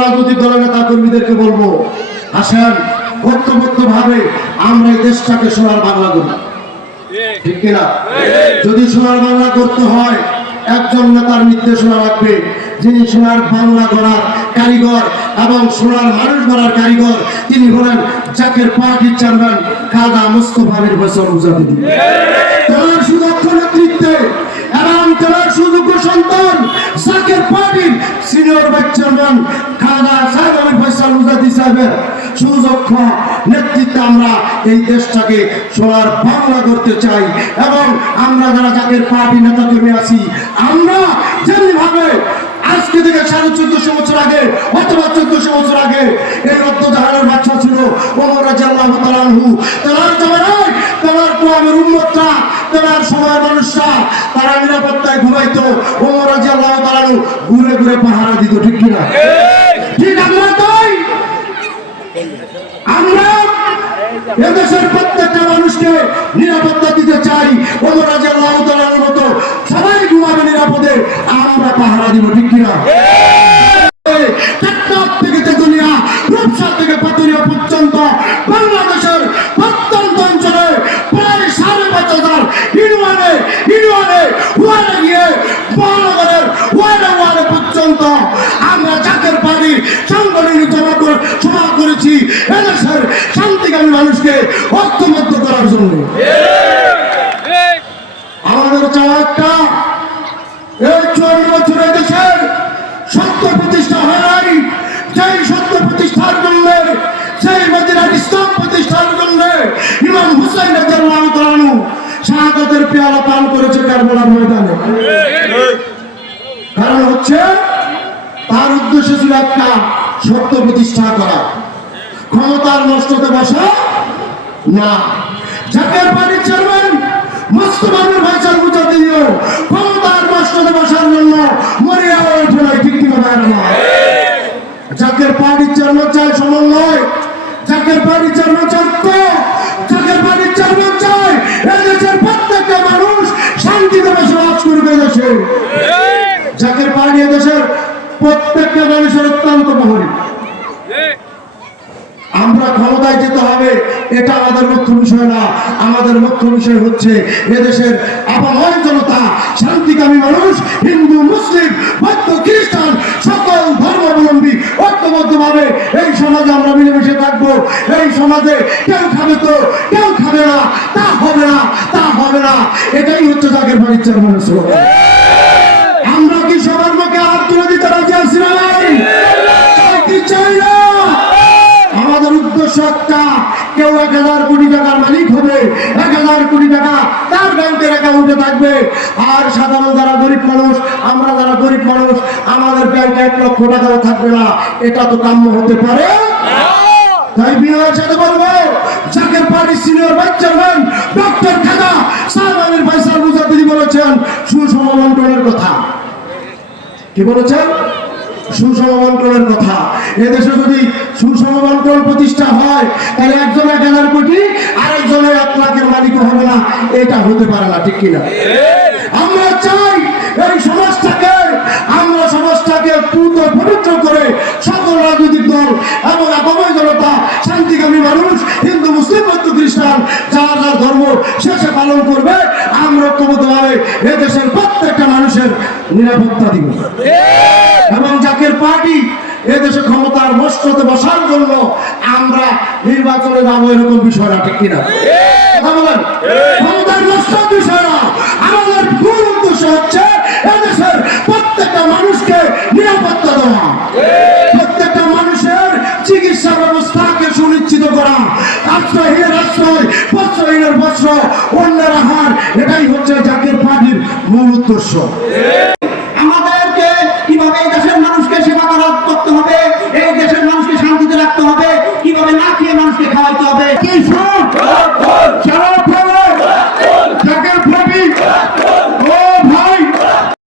রাজনৈতিক দলের নেতা কর্মীদেরকে বলব, আসেন ঐক্যবদ্ধ ভাবে আমরা এই দেশটাকে সোনার বাংলা করি। ঠিক কিনা যদি সোনার বাংলা করতে হয়, একজন নেতার নির্দেশনা রাখবে যিনি সোনার বাংলা গড়ার কারিগর এবং সোনার মানুষ গড়ার কারিগর, তিনি হলেন জাকের পার্টির চেয়ারম্যান খাদা মুস্তফা আলীর ফসল সিনিয়র ভাইস চেয়ারম্যান খাদা সাহেব আমির ফয়সাল মুজাহিদি সাহেবের। সুদক্ষ নেতৃত্বে আমরা এই দেশটাকে সোনার বাংলা করতে চাই এবং আমরা যারা জাকের পার্টি নেতা কর্মী আছি, আমরা যেভাবে আজকে থেকে সাড়ে চোদ্দশো বছর আগে, অথবা চোদ্দশো বছর আগে এই জাহানের বাচ্চা ছিল ওমর রাজিয়াল্লাহ তালানহু তার জমানায় তার কোয়ামের উন্মতরা তার সময়ের মানুষরা তারা নিরাপত্তায় ঘুমাইতো। ওমর রাজিয়াল্লাহ তাআলা ঘুরে ঘুরে পাহারা দিত ঠিক কিনা? ঠিক। আমরা তাই। আমরা এদেশের প্রত্যেকটা মানুষকে নিরাপত্তা দিতে চাই। ওমর রাজিয়াল্লাহ তাআলার মতো সবাই ঘুমাবে নিরাপদে আমরা পাহারা দিব ঠিক কিনা? টেকনাফ ইউনিয়নে ওয়ার্ডে গিয়ে মহানগরের ওয়ার্ডে ওয়ার্ডে পর্যন্ত আমরা চাকের পানি সংগঠনী জমা করে সভা করেছি। এদেশের শান্তিকামী মানুষকে ঐক্যবদ্ধ করার জন্য। আমাদের চাওয়া একটা, এই চুয়ান্ন বছরের দেশের সত্য প্রতিষ্ঠা হয় নাই। সেই সত্য প্রতিষ্ঠার জন্য সেই মদিনার ইসলাম প্রতিষ্ঠার জন্য ইমাম হুসাইন করেছে কারবালার ময়দানে। কারণ হচ্ছে, তার উদ্দেশ্য ছিল একটা সত্য প্রতিষ্ঠা করা। ক্ষমতার নষ্টতে বসা না। জাকের পানির চেয়ারম্যান মোস্তফানুর ভাইসাল মুজাদ্দিদিও ক্ষমতার নষ্টতে বসার জন্য মরিয়া ওঠে নাই ঠিক কি কথা না। জাকের পানির চেয়ারম্যান চায় সমন্বয় জাকের পানির চেয়ারম্যান চায় মানুষের অত্যন্ত প্রহরী। আমরা ক্ষমতায় যেতে হবে, এটা আমাদের মুখ্য বিষয় না। আমাদের মুখ্য বিষয় হচ্ছে এদেশের আপাময় জনতা, শান্তিকামী মানুষ, হিন্দু, মুসলিম, বৌদ্ধ, খ্রিস্টান, সকল ধর্মাবলম্বী ঐক্যবদ্ধভাবে এই সমাজে আমরা মিলেমিশে থাকব। এই সমাজে কেউ খাবে তো কেউ খাবে না, তা হবে না, তা হবে না। এটাই হচ্ছে তাকে বাড়ির চেয়ারম্যানের কেউ এক হাজার কোটি টাকার মালিক হবে, এক হাজার কোটি টাকা তার ব্যাংকের অ্যাকাউন্টে থাকবে। আর সাধারণ যারা গরিব মানুষ, আমরা যারা গরিব মানুষ, আমাদের ব্যাংকে এক লক্ষ টাকাও থাকবে না। এটা তো কাম্য হতে পারে। তাই বিনয়ের সাথে বলব Zaker party senior vice chairman doctor খাদা সাহেব আমির ফাইসাল মুজাদ্দিদি বলেছেন সুষম বন্টনের কথা। কি বলেছেন? সুষম বন্টনের কথা। এদেশে যদি সুসমবন্টন প্রতিষ্ঠা হয়, তাহলে একজন এক হাজার কোটি, আরেকজনের এক মালিক হবে না। এটা হতে পারে না, ঠিক কিনা? এদেশের প্রত্যেকটা মানুষের নিরাপত্তা দিব এবং পার্টি এদেশে ক্ষমতার মস্ততে বসার জন্য আমরা নির্বাচনে যাব এরকম ঠিক কিনা? ক্ষমতার বিষয় আমাদের মূল উদ্দেশ্য হচ্ছে এদেশের প্রত্যেকটা মানুষকে এটাই হচ্ছে জাতীয় পার্টির মূল উদ্দেশ্য।